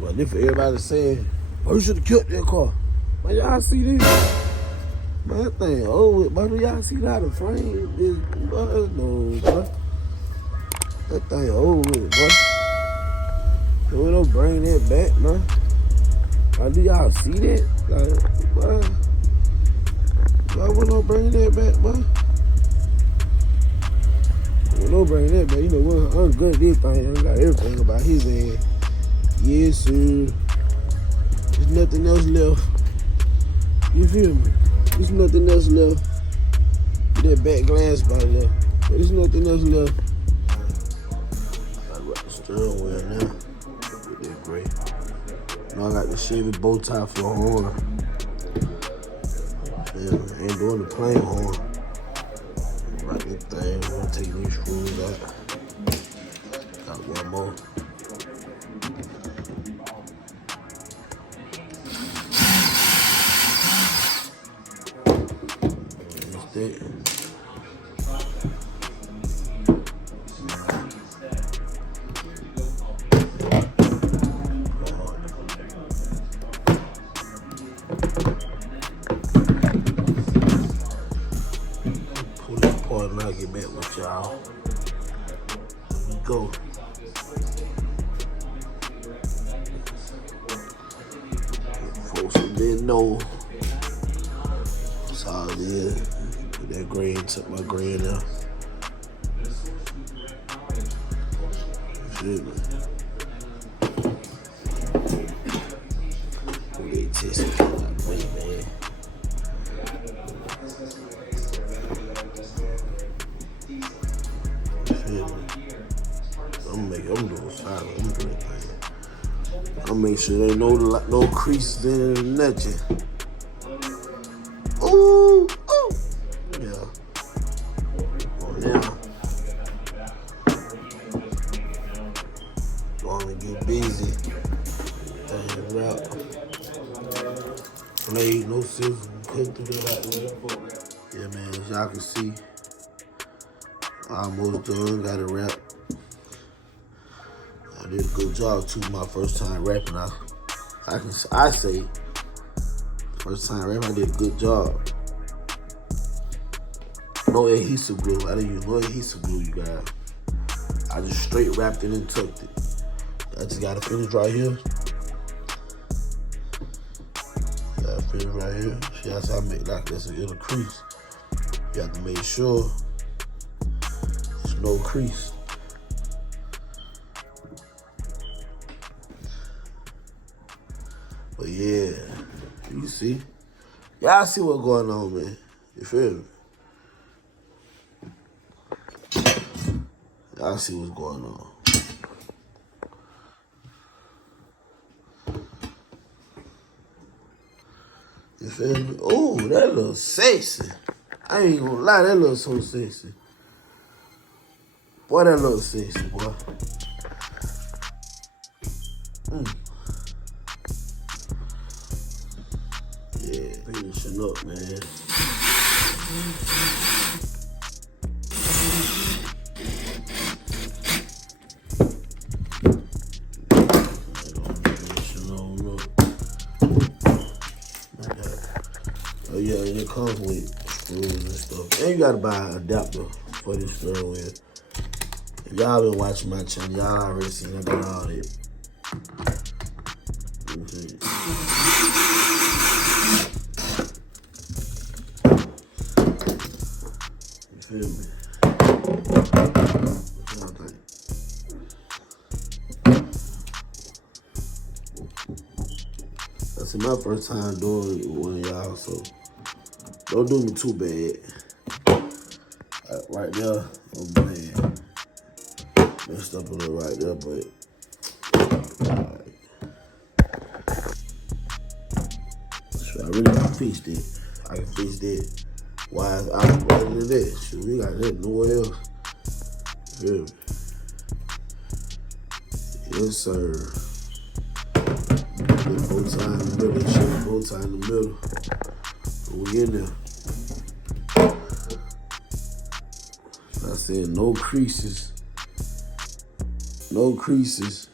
But if everybody saying, oh, you should have killed that car. Man, y'all see this? Man, that thing old, but y'all see how the frame is? No, bro. That thing old with it, bro. So we don't bring that back, man. Like, do y'all see that? Like, bro. Why we don't bring that back, bro? We don't bring that back. You know, I'm good at this thing. I got everything about his ass. Yes, sir. There's nothing else left. You feel me? There's nothing else left. That back glass by there. But there's nothing else left. I got the steering wheel now. They're great. Now I got the Chevy bow tie for a horn. Yeah, I ain't doing the plain horn. Right this thing. I'm gonna take these screws out. Got one more. That's it. Pull this apart and I'll get back with y'all. Here we go. Folks who didn't know, that's how it is. Put that gray into my gray in there. Feel me? They test me like way, man. Feel me? I'm doing fine. I'm doing things. I'll make sure there ain't no creases in nothing. Ooh, ooh. Yeah. On now. Gonna get busy. Things wrap. Blade, no scissors. Cut through that out there. Yeah, man. As y'all can see, almost done. Got it wrapped. I did a good job too. My first time rapping. I say, first time rapping, I did a good job. No adhesive glue. I didn't use no adhesive glue, you guys. I just straight wrapped it and tucked it. I just gotta finish right here. Gotta finish right here. See, that's how I make like this a little crease. You have to make sure there's no crease. But yeah, you see. Y'all see what's going on, man. You feel me? Y'all see what's going on. You feel me? Oh, that looks sexy. I ain't gonna lie, that looks so sexy. Boy, that looks sexy, boy. Yeah, finishing up, man. Oh yeah, and it comes with screws and stuff. And you gotta buy an adapter for this steering wheel. If y'all been watching my channel, y'all already seen I got all that. You feel me? What y'all think? That's my first time doing one of y'all, so don't do me too bad. Right there, oh man. Messed up a little right there, but alright. So I really can fix it. I can fix that. Why I'm better than that? Shit, we got that nowhere else. You feel me? Yes, sir. Bow tie in the middle, shit, bow tie in the middle. We in there. I said no creases. No creases.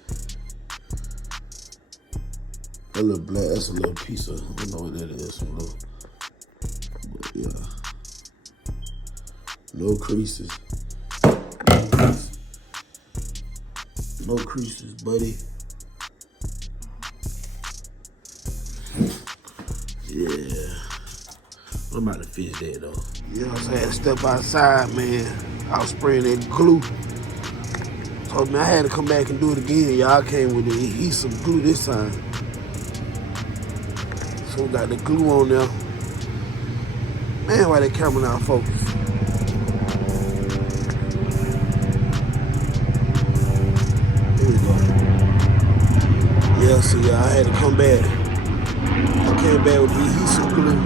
That little black, that's a little piece of, I don't know what that is. But yeah. No creases. No creases, buddy. Yeah. I'm about to fix that though. You know what I'm saying? I had to step outside, man. I was spraying that glue. Told me I had to come back and do it again. Y'all came with the adhesive glue this time. So we got the glue on there. Man, why that camera not focused? Here we go. Yeah, so yeah, I had to come back. I came back with the adhesive glue.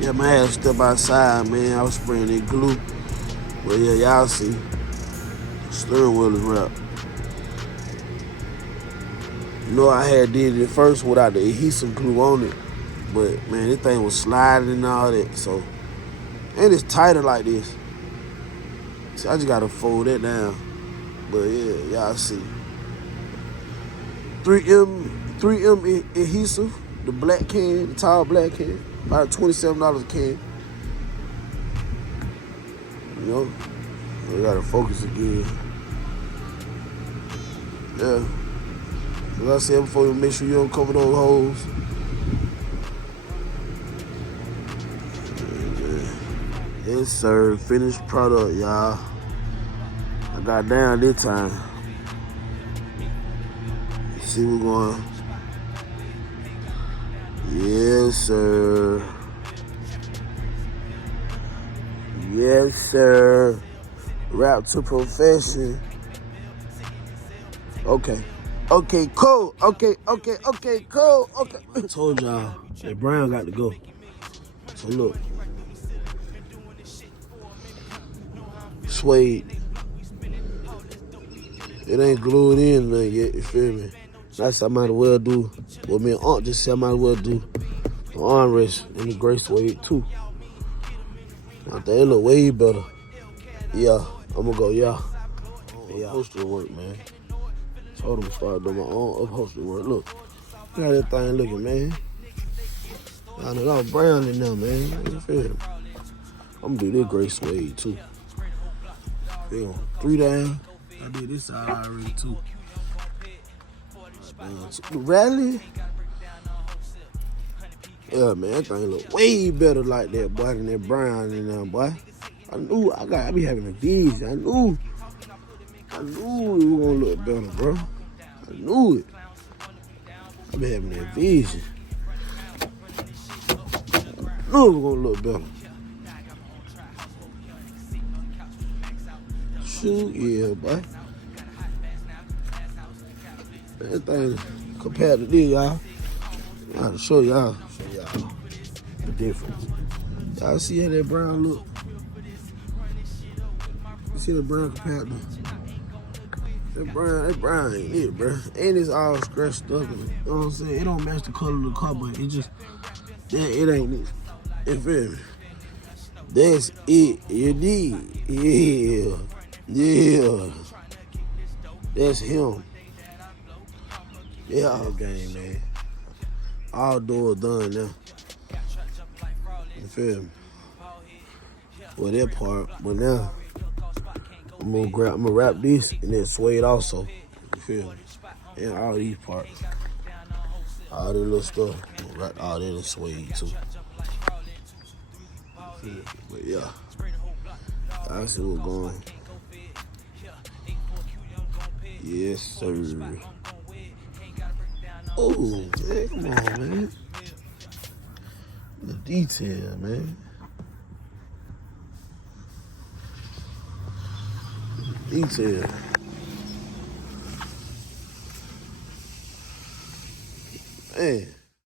Yeah, man, I had to step outside, man. I was spraying that glue. But yeah, y'all see, the steering wheel is wrapped. You know, I had did it first without the adhesive glue on it. But man, this thing was sliding and all that. So, and it's tighter like this. So I just gotta fold that down. But yeah, y'all see. 3M adhesive, the black can, the tall black can, about $27 a can. You know, we gotta focus again. Yeah. As I said before, you make sure you don't cover those holes. Yes, sir. Finished product, y'all. I got down this time. See what's going. Yes, sir. Yes, sir. Rap to profession. Okay. Okay, cool. Okay, cool. Okay. I told y'all that brown got to go. So look. Suede. It ain't glued in yet, you feel me? That's I might as well do. Well, me and Aunt just said I might as well do the armrest in the gray suede too. I think it look way better. Yeah, I'm gonna go, yeah. Upholstery work, man. Told them to start doing my own upholstery work. Look how that thing looking, man. I know all brown in there, man. You feel me? I'm gonna do this gray suede too. Feel 3 down. I did this side already too. Rally? Yeah, man, that thing look way better like that, boy, than that brown in there, boy. I be having a vision. I knew it was gonna look better, bro. I knew it. I be having that vision. I knew it was gonna look better. Shoot, yeah, boy. That thing compared to this, y'all. I gotta show y'all the difference. Y'all see how that brown look? You see the brown compared to that brown ain't it, bro. And it's all scratched up. You know what I'm saying? It don't match the color of the car, but it just, it ain't it. You feel me? That's it. You need. Yeah. That's him. Yeah, all game, man. All doors done now. You feel me? Well, that part, but now I'm gonna wrap this and then suede also. You feel me? And all these parts, all this little stuff, I'm gonna wrap all that in suede too. But yeah, I see what's going. Yes, sir. Oh, man, come on, man. The detail, man. Detail. Man.